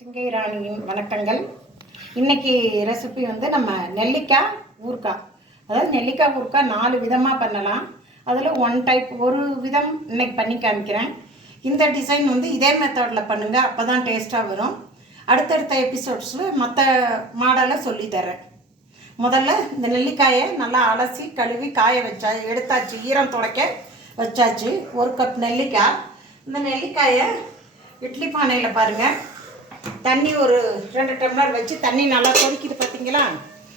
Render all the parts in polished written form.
சிங்கை ராணியின் வணக்கங்கள். இன்றைக்கி ரெசிபி வந்து நம்ம நெல்லிக்காய் ஊறுகாய். அதாவது நெல்லிக்காய் ஊறுகாய் 4 விதமாக பண்ணலாம். அதில் ஒரு விதம் இன்றைக்கி பண்ணி காமிக்கிறேன். இந்த டிசைன் வந்து இதே மெத்தடில் பண்ணுங்கள், அப்போ தான் டேஸ்ட்டாக வரும். அடுத்தடுத்த எபிசோட்ஸில் மற்ற மாடலை சொல்லித்தரேன். முதல்ல இந்த நெல்லிக்காயை நல்லா அலசி கழுவி காய எடுத்தாச்சு, ஈரம் துடைக்க வச்சாச்சு. 1 கப் நெல்லிக்காய். இந்த நெல்லிக்காயை இட்லி பானையில் பாருங்கள், தண்ணி ஒரு 2 டம்ளர் வச்சு தண்ணி நல்லா கொதிக்குது பார்த்தீங்களா?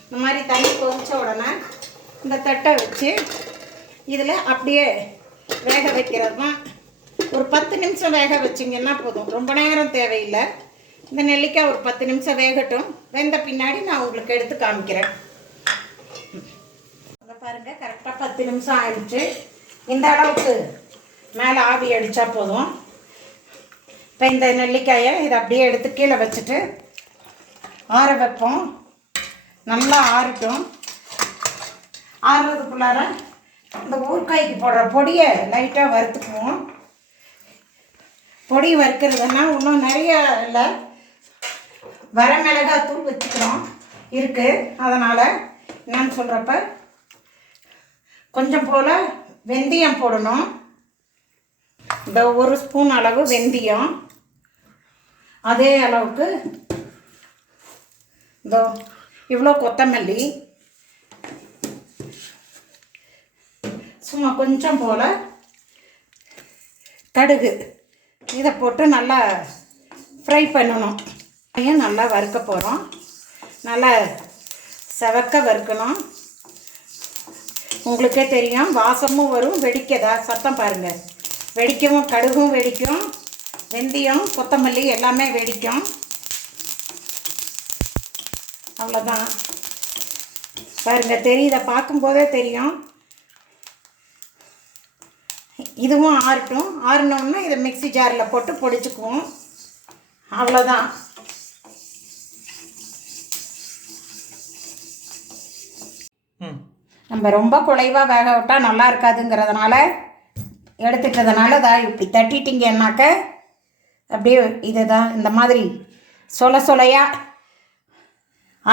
இந்த மாதிரி தண்ணி கொதித்த உடனே இந்த தட்டை வச்சு இதில் அப்படியே வேக வைக்கிறது தான். ஒரு 10 நிமிஷம் வேக வச்சிங்கன்னா போதும், ரொம்ப நேரம் தேவையில்லை. இந்த நெல்லிக்காய் ஒரு 10 நிமிஷம் வேகட்டும். வெந்த பின்னாடி நான் உங்களுக்கு எடுத்து காமிக்கிறேன். அதை பாருங்கள், கரெக்டாக 10 நிமிஷம் ஆயிடுச்சு. இந்த அளவுக்கு மேலே ஆவி அடித்தா போதும். இப்போ இந்த நெல்லிக்காயை இதை அப்படியே எடுத்து கீழே வச்சுட்டு ஆற வைப்போம். நல்லா ஆறட்டும். ஆறுறதுக்குள்ளார இந்த ஊறுகாய்க்கு போடுற பொடியை லைட்டாக வறுத்துக்குவோம். பொடி வறுக்கிறதுனா இன்னும் நிறைய இல்லை, வரமிளகாத்தூள் வச்சுக்கிறோம் இருக்குது. அதனால் என்னன்னு சொல்கிறப்ப கொஞ்சம் போல் வெந்தயம் போடணும். இந்த 1 ஸ்பூன் அளவு வெந்தயம், அதே அளவுக்கு இந்த இவ்வளோ கொத்தமல்லி, சும்மா கொஞ்சம் போல் கடுகு, இதை போட்டு நல்லா ஃப்ரை பண்ணணும். அதையும் நல்லா வறுக்க போகிறோம். நல்லா செவக்க வறுக்கணும். உங்களுக்கே தெரியும், வாசமும் வரும், வெடிக்கதா சத்தம் பாருங்கள். வெடிக்கவும், கடுகும் வெடிக்கும், வெந்தயம் கொத்தமல்லி எல்லாமே வெடிக்கும். அவ்வளோதான். பாருங்கள், தெரியுத, பார்க்கும்போதே தெரியும். இதுவும் ஆறட்டும். ஆறினோன்னா இதை மிக்ஸி ஜாரில் போட்டு பொடிச்சுக்குவோம். அவ்வளோதான். நம்ம ரொம்ப குலைவாக வேக விட்டால் நல்லா இருக்காதுங்கிறதுனால எடுத்துட்டதுனால தான் இப்படி தட்டிட்டிங்கன்னாக்க அப்படியே இதை தான் இந்த மாதிரி சொலையாக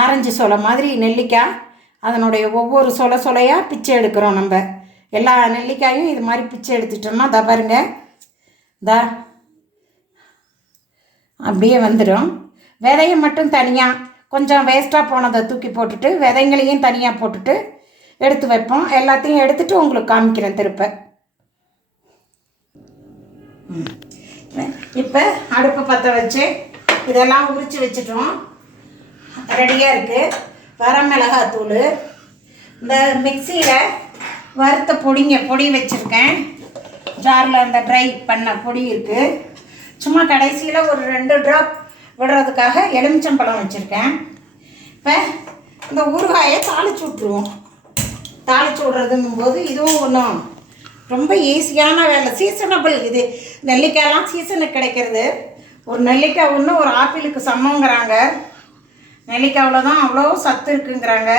ஆரஞ்சு சொலை மாதிரி நெல்லிக்காய், அதனுடைய ஒவ்வொரு சொலையாக பிச்சை எடுக்கிறோம். நம்ம எல்லா நெல்லிக்காயும் இது மாதிரி பிச்சை எடுத்துட்டோம்னா தான் பாருங்க, அப்படியே வந்துடும். விதையை மட்டும் தனியாக கொஞ்சம் வேஸ்ட்டாக போனதை தூக்கி போட்டுட்டு விதைங்களையும் தனியாக போட்டுட்டு எடுத்து வைப்போம். எல்லாத்தையும் எடுத்துகிட்டு உங்களுக்கு காமிக்கிறேன் திருப்ப. இப்போ அடுப்பு பற்ற வச்சு இதெல்லாம் உரித்து வச்சுட்டோம். ரெடியாக இருக்குது. வரமிளகாத்தூள், இந்த மிக்சியில் வறுத்த பொடி வச்சுருக்கேன். ஜாரில் இந்த ட்ரை பண்ண பொடி இருக்குது. சும்மா கடைசியில் ஒரு 2 ட்ராப் விடுறதுக்காக எலுமிச்சம்பழம் வச்சுருக்கேன். இப்போ இந்த ஊறுகாயை தாளித்து விட்ருவோம். தாளித்து விட்றதுங்கும் போது இதுவும் ஒன்றும் ரொம்ப ஈஸியான வேலை, சீசனபிள். இது நெல்லிக்காயெலாம் சீசனுக்கு கிடைக்கிறது. ஒரு நெல்லிக்காய் ஒன்று ஒரு ஆப்பிளுக்கு சமங்கிறாங்க. நெல்லிக்காவில் தான் அவ்வளோ சத்து இருக்குங்கிறாங்க.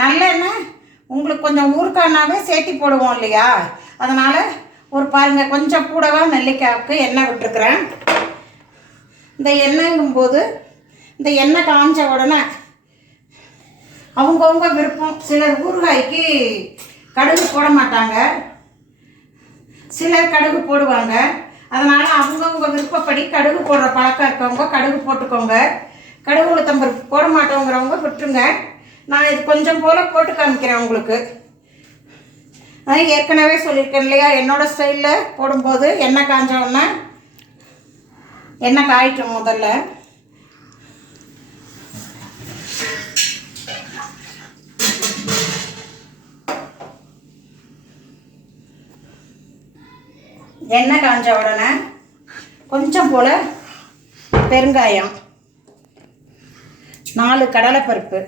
நல்லெண்ணெய் உங்களுக்கு கொஞ்சம் ஊறுகாய்னாவே சேர்த்தி போடுவோம் இல்லையா? அதனால் ஒரு பாருங்கள், கொஞ்சம் கூடவா நெல்லிக்காய்க்கு எண்ணெய் விட்டுருக்குறேன். இந்த எண்ணெய்ங்கும்போது இந்த எண்ணெய் காஞ்ச உடனே அவங்கவுங்க விருப்பம். சிலர் ஊறுகாய்க்கு கடுகு போட மாட்டாங்க, சிலர் கடுகு போடுவாங்க. அதனால் அவங்கவுங்க விருப்பப்படி கடுகு போடுற பழக்கம் இருக்கவங்க கடுகு போட்டுக்கோங்க. கடுகு உளுத்தம்பருப்பு போட மாட்டோங்கிறவங்க விட்டுருங்க. நான் இது கொஞ்சம் போல் போட்டு காமிக்கிறேன் உங்களுக்கு. அதான் ஏற்கனவே சொல்லியிருக்கேன் இல்லையா, என்னோடய ஸ்டைலில் போடும்போது எண்ணெய் காஞ்சோடனே எண்ணெய் காயிட்டும். முதல்ல எண்ணெய் காஞ்ச உடனே கொஞ்சம் போல் பெருங்காயம், 4 கடலைப்பருப்பு,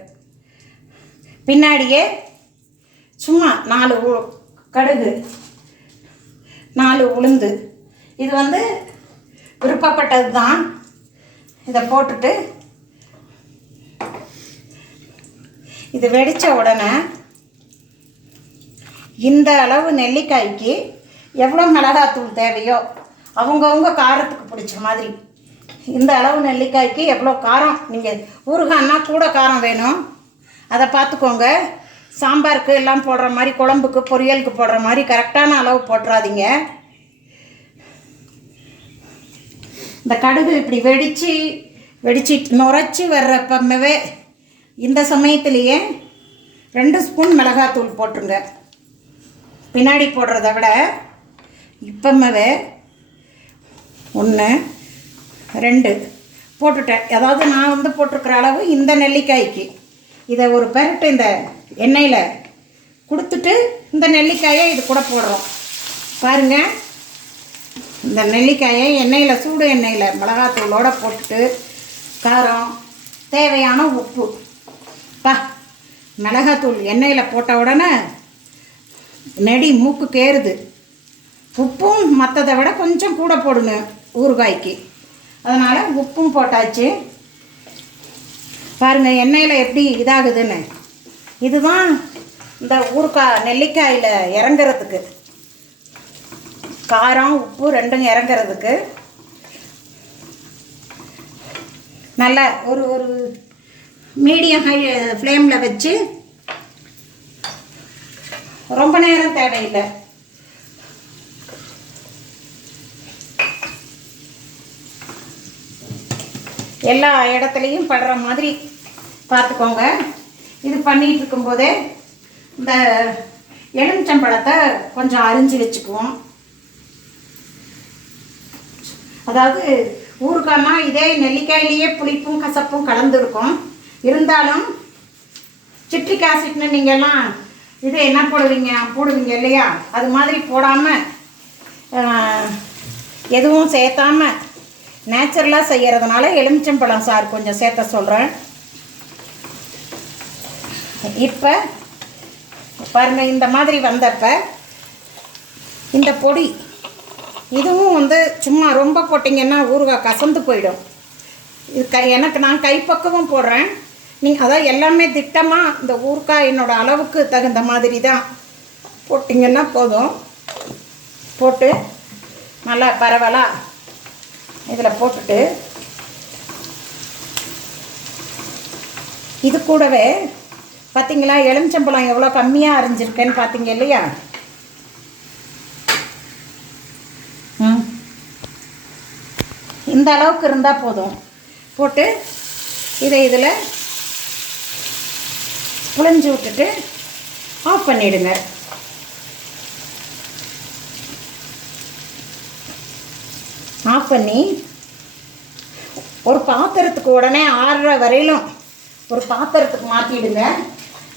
பின்னாடியே சும்மா 4 கடுகு, 4 உளுந்து. இது வந்து விருப்பப்பட்டது தான். இதை போட்டுட்டு இது வெடித்த உடனே இந்த அளவு நெல்லிக்காய்க்கு எவ்வளோ மிளகாத்தூள் தேவையோ அவங்கவுங்க காரத்துக்கு பிடிச்ச மாதிரி இந்த அளவு நெல்லிக்காய்க்கு எவ்வளோ காரம், நீங்கள் ஊறுகாய்னா கூட காரம் வேணும், அதை பார்த்துக்கோங்க. சாம்பாருக்கு எல்லாம் போடுற மாதிரி, குழம்புக்கு பொரியலுக்கு போடுற மாதிரி கரெக்டான அளவு போட்டுறாதீங்க. இந்த கடுகு இப்படி வெடிச்சு நுரைச்சி வர்றப்பவே இந்த சமயத்துலேயே 2 ஸ்பூன் மிளகாத்தூள் போட்டுருங்க. பின்னாடி போடுறத விட இப்போவே 1 2 போட்டுட்டேன். அதாவது நான் வந்து போட்டிருக்கிற அளவு இந்த நெல்லிக்காய்க்கு. இதை ஒரு பெரட்டு இந்த எண்ணெயில் கொடுத்துட்டு இந்த நெல்லிக்காயை இது கூட போடுறோம். பாருங்கள், இந்த நெல்லிக்காயை எண்ணெயில், சூடு எண்ணெயில் மிளகாத்தூளோடு போட்டுட்டு காரம், தேவையான உப்பு. மிளகாத்தூள் எண்ணெயில் போட்ட உடனே நெடி மூக்குக்கு ஏறுது. உப்பும் மற்றதை விட கொஞ்சம் கூட போடுங்க ஊறுகாய்க்கு, அதனால் உப்பும் போட்டாச்சு. பாருங்கள் எண்ணெயில் எப்படி இதாகுதுன்னு. இதுதான் இந்த ஊறுகாய் நெல்லிக்காயில் இறங்குறதுக்கு, காரம் உப்பு ரெண்டும் இறங்குறதுக்கு நல்லா ஒரு மீடியம் ஹை ஃப்ளேமில் வச்சு, ரொம்ப நேரம் தேவையில்லை. எல்லா இடத்துலையும் படுற மாதிரி பார்த்துக்கோங்க. இது பண்ணிகிட்டு இருக்கும்போதே இந்த எலுமிச்சம்பழத்தை கொஞ்சம் அரிஞ்சு வச்சுக்குவோம். அதாவது ஊறுகாய்னா இதே நெல்லிக்காயிலேயே புளிப்பும் கசப்பும் கலந்துருக்கும். இருந்தாலும் சிட்ரிக் ஆசிட்னு நீங்கள்லாம் இது என்ன போடுவீங்க இல்லையா, அது மாதிரி போடாமல் எதுவும் சேர்த்தாமல் நேச்சுரலாக செய்கிறதுனால எலுமிச்சம்பழம் சாறு கொஞ்சம் சேர்த்த சொல்கிறேன். இப்போ பாருங்கள், இந்த மாதிரி வந்தப்ப இந்த பொடி இதுவும் வந்து சும்மா ரொம்ப போட்டிங்கன்னா ஊறுகாய் கசந்து போயிடும். இது எனக்கு நான் கைப்பக்குவம் போடுறேன். நீங்கள் அதான் எல்லாமே திட்டமாக இந்த ஊறுகாய் என்னோடய அளவுக்கு தகுந்த மாதிரி தான் போட்டிங்கன்னா போதும். போட்டு நல்லா பரவலாக இதில் போட்டுட்டு இது கூடவே பார்த்திங்களா எலுமிச்சம்பழம் எவ்வளோ கம்மியாக அரிஞ்சிருக்கேன்னு பார்த்தீங்க இல்லையா. இந்த அளவுக்கு இருந்தால் போதும். போட்டு இதை இதில் புழிஞ்சு விட்டுட்டு ஆஃப் பண்ணிவிடுங்க. ஆஃப் பண்ணி ஒரு பாத்திரத்துக்கு உடனே ஆறுற வரையிலும் ஒரு பாத்திரத்துக்கு மாற்றிடுங்க.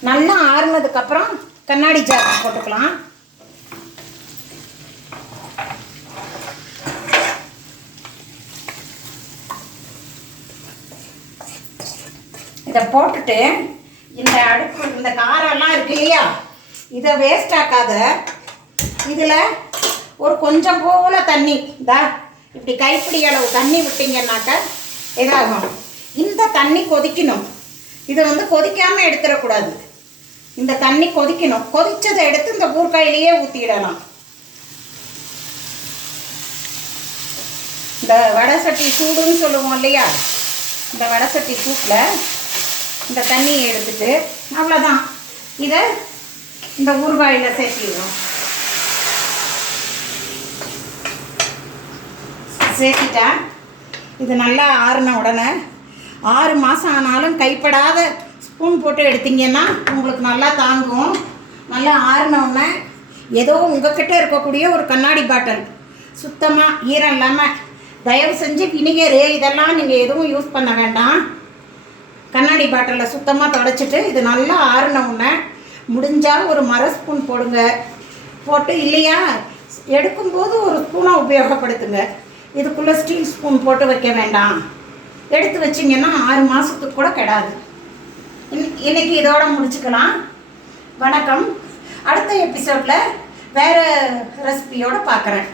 நல்லா ஆறுனதுக்கப்புறம் கண்ணாடி ஜார் போட்டுக்கலாம். இதை போட்டுட்டு இந்த அடுப்பு இந்த காரெல்லாம் இருக்கு இல்லையா, இதை வேஸ்ட் ஆக்காத. இதில் ஒரு கொஞ்சம் போல தண்ணி, இப்படி கைப்பிடி அளவு தண்ணி விட்டிங்கன்னாக்க இதாகும். இந்த தண்ணி கொதிக்கணும். இதை வந்து கொதிக்காமல் எடுத்துடக்கூடாது. இந்த தண்ணி கொதிக்கணும். கொதிச்சதை எடுத்து இந்த ஊறுகாயிலேயே ஊற்றிடலாம். இந்த வடை சட்டி சூடுன்னு சொல்லுவோம் இல்லையா, இந்த வடை சட்டி சூட்டில் இந்த தண்ணியை எடுத்துட்டு அவ்வளோதான், இதை இந்த ஊறுகாயில் சேர்த்திடுவோம். சேர்த்திட்டா இது நல்லா ஆறின உடனே 6 மாதம் ஆனாலும் கைப்படாத ஸ்பூன் போட்டு எடுத்திங்கன்னா உங்களுக்கு நல்லா தாங்கும். நல்லா ஆறினோடனே ஏதோ உங்கள்கிட்ட இருக்கக்கூடிய ஒரு கண்ணாடி பாட்டில் சுத்தமாக ஈரம் இல்லாமல், தயவு செஞ்சு வினிகரு இதெல்லாம் நீங்கள் எதுவும் யூஸ் பண்ண வேண்டாம். கண்ணாடி பாட்டிலில் சுத்தமாக தொடச்சிட்டு இது நல்லா ஆறினோடனே முடிஞ்சால் ஒரு மர ஸ்பூன் போடுங்க. போட்டு இல்லையா எடுக்கும்போது ஒரு ஸ்பூனை உபயோகப்படுத்துங்க. இதுக்குள்ளே ஸ்டீல் ஸ்பூன் போட்டு வைக்க வேண்டாம். எடுத்து வச்சிங்கன்னா 6 மாதத்துக்கு கூட கெடாது. இன்றைக்கி இதோட முடிச்சுக்கலாம். வணக்கம். அடுத்த எபிசோடில் வேறு ரெசிபியோடு பார்க்குறேன்.